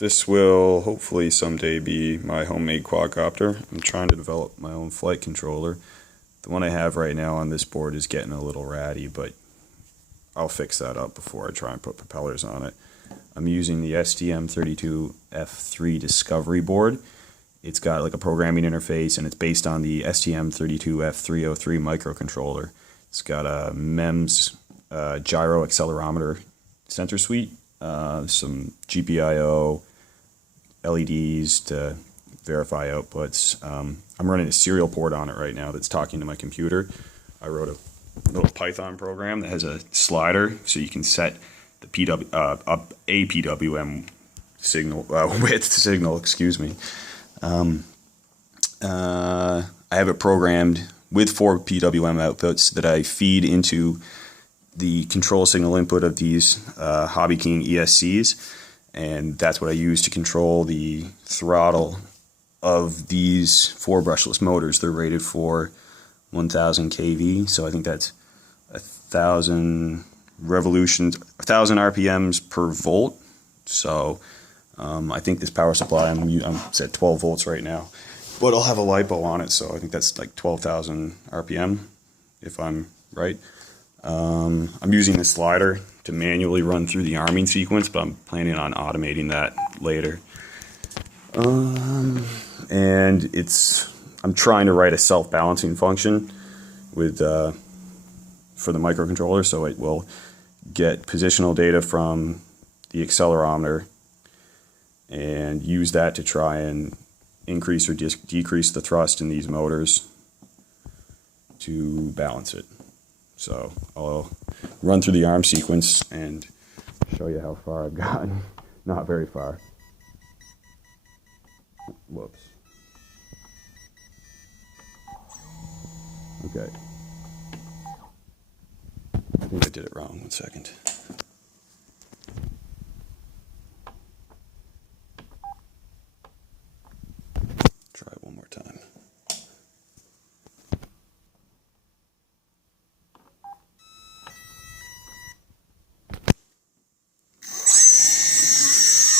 This will hopefully someday be my homemade quadcopter. I'm trying to develop my own flight controller. The one I have right now on this board is getting a little ratty, but I'll fix that up before I try and put propellers on it. I'm using the STM32F3 Discovery board. It's got like a programming interface, and it's based on the STM32F303 microcontroller. It's got a MEMS gyro accelerometer sensor suite, some GPIO, LEDs to verify outputs. I'm running a serial port on it right now that's talking to my computer. I wrote a little Python program that has a slider so you can set the PWM signal width signal. Excuse me. I have it programmed with 4 PWM outputs that I feed into the control signal input of these Hobby King ESCs, and that's what I use to control the throttle of these 4 brushless motors. They're rated for 1000 kV, so I think that's 1000 revolutions, 1000 RPMs per volt. So I think this power supply, I'm at 12 volts right now, but I'll have a LiPo on it, so I think that's like 12,000 RPM if I'm right. I'm using the slider to manually run through the arming sequence, but I'm planning on automating that later. And I'm trying to write a self-balancing function with for the microcontroller, so it will get positional data from the accelerometer and use that to try and increase or decrease the thrust in these motors to balance it. So I'll run through the arm sequence and show you how far I've gotten. Not very far. Whoops. Okay. I think I did it wrong. 1 second. Try it one more time.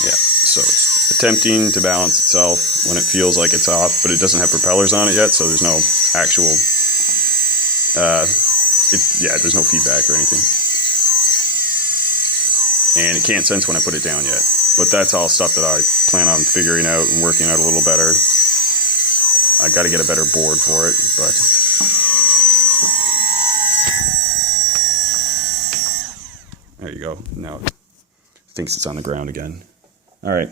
Yeah, so it's attempting to balance itself when it feels like it's off, but it doesn't have propellers on it yet, so there's no actual, there's no feedback or anything. And it can't sense when I put it down yet. But that's all stuff that I plan on figuring out and working out a little better. I got to get a better board for it, but there you go. Now it thinks it's on the ground again. All right.